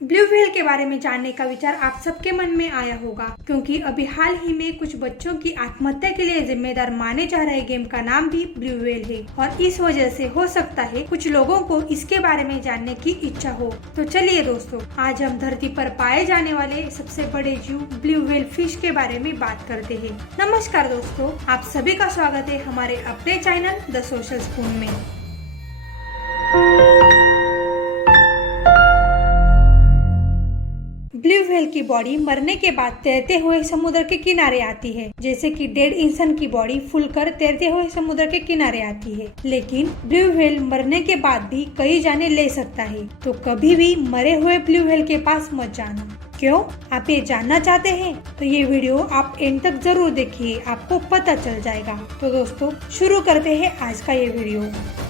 Blue whale के बारे में जानने का विचार आप सबके मन में आया होगा, क्योंकि अभी हाल ही में कुछ बच्चों की आत्महत्या के लिए जिम्मेदार माने जा रहे गेम का नाम भी ब्लू व्हेल है और इस वजह से हो सकता है कुछ लोगों को इसके बारे में जानने की इच्छा हो। तो चलिए दोस्तों, आज हम धरती पर पाए जाने वाले सबसे बड़े जीव ब्लू व्हेल फिश के बारे में बात करते हैं। नमस्कार दोस्तों, आप सभी का स्वागत है हमारे अपने चैनल द सोशल स्पून में। ब्लू व्हेल की बॉडी मरने के बाद तैरते हुए समुद्र के किनारे आती है, जैसे कि डेड इंसान की बॉडी फूलकर तैरते हुए समुद्र के किनारे आती है। लेकिन ब्लू व्हेल मरने के बाद भी कई जाने ले सकता है, तो कभी भी मरे हुए ब्लू व्हेल के पास मत जाना। क्यों, आप ये जानना चाहते हैं? तो ये वीडियो आप एंड तक जरूर देखिए, आपको पता चल जाएगा। तो दोस्तों, शुरू करते हैं आज का ये वीडियो।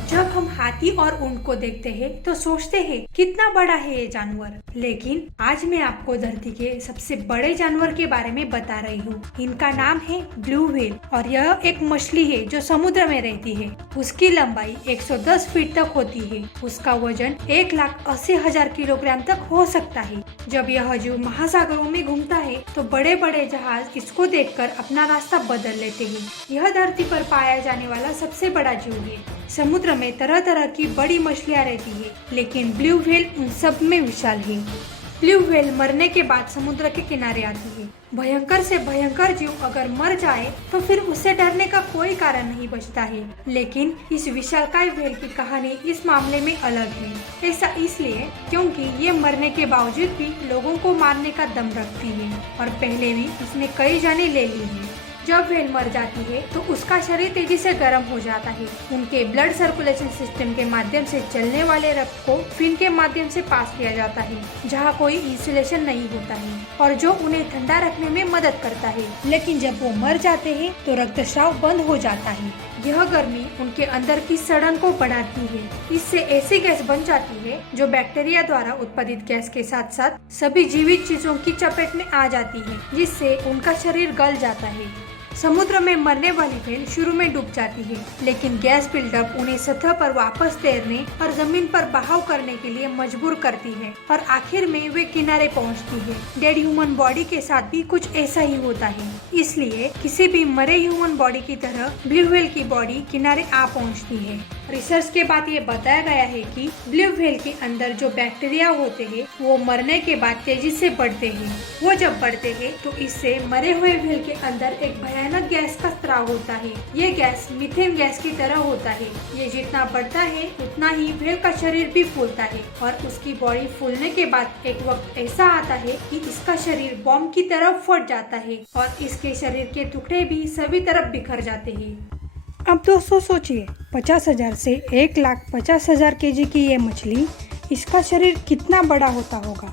जब हम हाथी और ऊंट को देखते हैं तो सोचते हैं कितना बड़ा है ये जानवर, लेकिन आज मैं आपको धरती के सबसे बड़े जानवर के बारे में बता रही हूँ। इनका नाम है ब्लू व्हेल और यह एक मछली है जो समुद्र में रहती है। उसकी लंबाई 110 फीट तक होती है। उसका वजन 1,80,000 किलोग्राम तक हो सकता है। जब यह जीव महासागरों में घूमता है तो बड़े बड़े जहाज इसको देखकर अपना रास्ता बदल लेते हैं। यह धरती पर पाया जाने वाला सबसे बड़ा जीव है। समुद्र में तरह तरह की बड़ी मछलियाँ रहती है, लेकिन ब्लू व्हेल उन सब में विशाल है। ब्लू व्हेल मरने के बाद समुद्र के किनारे आती है। भयंकर से भयंकर जीव अगर मर जाए तो फिर उससे डरने का कोई कारण नहीं बचता है। लेकिन इस विशालकाय व्हेल की कहानी इस मामले में अलग है। ऐसा इसलिए क्योंकि ये मरने के बावजूद भी लोगों को मारने का दम रखती है और पहले भी इसने कई जाने ले ली है। जब व्हेल मर जाती है तो उसका शरीर तेजी से गर्म हो जाता है। उनके ब्लड सर्कुलेशन सिस्टम के माध्यम से चलने वाले रक्त को फिन के माध्यम से पास किया जाता है, जहाँ कोई इंसुलेशन नहीं होता है और जो उन्हें ठंडा रखने में मदद करता है। लेकिन जब वो मर जाते हैं तो रक्तस्राव बंद हो जाता है। यह गर्मी उनके अंदर की सड़न को बढ़ाती है। इससे ऐसी गैस बन जाती है जो बैक्टीरिया द्वारा उत्पादित गैस के साथ साथ सभी जीवित चीजों की चपेट में आ जाती है, जिससे उनका शरीर गल जाता है। समुद्र में मरने वाली व्हेल शुरू में डूब जाती है, लेकिन गैस बिल्डअप उन्हें सतह पर वापस तैरने और जमीन पर बहाव करने के लिए मजबूर करती है और आखिर में वे किनारे पहुंचती है। डेड ह्यूमन बॉडी के साथ भी कुछ ऐसा ही होता है, इसलिए किसी भी मरे ह्यूमन बॉडी की तरह ब्लू व्हेल की बॉडी किनारे आ पहुंचती है। रिसर्च के बाद ये बताया गया है कि ब्लू व्हेल के अंदर जो बैक्टीरिया होते हैं वो मरने के बाद तेजी से बढ़ते हैं। वो जब बढ़ते हैं तो इससे मरे हुए व्हेल के अंदर एक भयानक गैस का स्राव होता है। ये गैस मीथेन गैस की तरह होता है। ये जितना बढ़ता है उतना ही व्हेल का शरीर भी फूलता है और उसकी बॉडी फूलने के बाद एक वक्त ऐसा आता है कि इसका शरीर बॉम्ब की तरह फट जाता है और इसके शरीर के टुकड़े भी सभी तरफ बिखर जाते हैं। अब दोस्तों सोचिए, 50,000 से 1,50,000 केजी की ये मछली, इसका शरीर कितना बड़ा होता होगा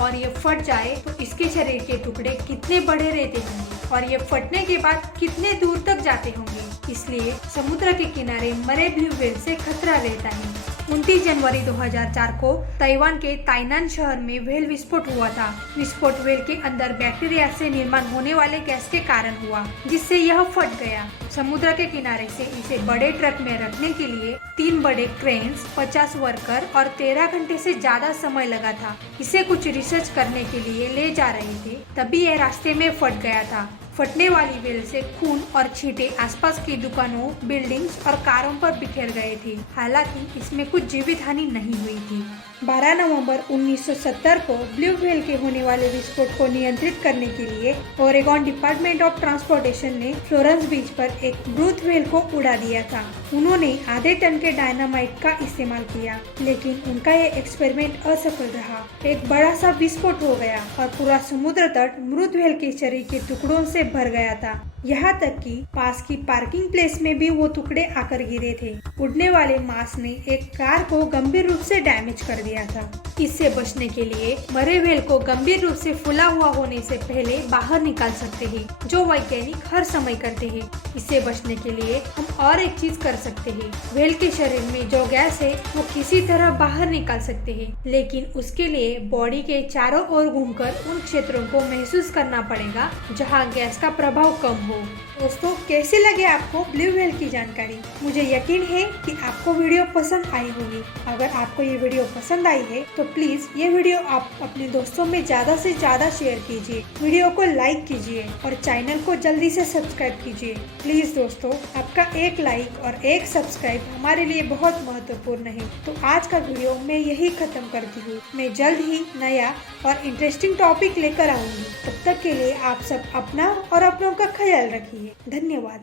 और ये फट जाए तो इसके शरीर के टुकड़े कितने बड़े रहते होंगे और ये फटने के बाद कितने दूर तक जाते होंगे। इसलिए समुद्र के किनारे मरे ब्लू व्हेल से खतरा रहता है। 29 जनवरी 2004 को ताइवान के ताइनान शहर में व्हेल विस्फोट हुआ था। विस्फोट व्हेल के अंदर बैक्टीरिया से निर्माण होने वाले गैस के कारण हुआ, जिससे यह फट गया। समुद्र के किनारे से इसे बड़े ट्रक में रखने के लिए 3 बड़े क्रेन्स, 50 वर्कर और 13 घंटे से ज्यादा समय लगा था। इसे कुछ रिसर्च करने के लिए ले जा रहे थे, तभी यह रास्ते में फट गया था। फटने वाली व्हेल से खून और छींटे आसपास की दुकानों, बिल्डिंग्स और कारों पर बिखेर गए थे। हालांकि इसमें कुछ जीवित हानि नहीं हुई थी। 12 नवंबर 1970 को ब्लू व्हेल के होने वाले विस्फोट को नियंत्रित करने के लिए ओरेगॉन डिपार्टमेंट ऑफ ट्रांसपोर्टेशन ने फ्लोरेंस बीच पर एक ब्रूथ व्हेल को उड़ा दिया था। उन्होंने आधे टन के डायनामाइट का इस्तेमाल किया, लेकिन उनका ये एक्सपेरिमेंट असफल रहा। एक बड़ा सा विस्फोट हो गया और पूरा समुद्र तट मृत व्हेल के शरीर के टुकड़ों से भर गया था। यहाँ तक कि पास की पार्किंग प्लेस में भी वो टुकड़े आकर गिरे थे। उड़ने वाले मास ने एक कार को गंभीर रूप से डैमेज कर दिया था। इससे बचने के लिए मरे व्हेल को गंभीर रूप से फूला हुआ होने से पहले बाहर निकाल सकते हैं, जो वैज्ञानिक हर समय करते हैं। इससे बचने के लिए हम और एक चीज कर सकते हैं। व्हेल के शरीर में जो गैस है वो किसी तरह बाहर निकाल सकते हैं, लेकिन उसके लिए बॉडी के चारों ओर घूमकर उन क्षेत्रों को महसूस करना पड़ेगा जहाँ गैस का प्रभाव कम हो। दोस्तों, कैसे लगे आपको ब्लू व्हेल की जानकारी? मुझे यकीन है कि आपको वीडियो पसंद आई होगी। अगर आपको ये वीडियो पसंद पसंद आई है तो प्लीज ये वीडियो आप अपने दोस्तों में ज्यादा से ज्यादा शेयर कीजिए, वीडियो को लाइक कीजिए और चैनल को जल्दी से सब्सक्राइब कीजिए। प्लीज दोस्तों, आपका एक लाइक और एक सब्सक्राइब हमारे लिए बहुत महत्वपूर्ण है। तो आज का वीडियो मैं यही खत्म करती हूँ। मैं जल्द ही नया और इंटरेस्टिंग टॉपिक लेकर आऊंगी। तब तक के लिए आप सब अपना और अपनों का ख्याल रखिए। धन्यवाद।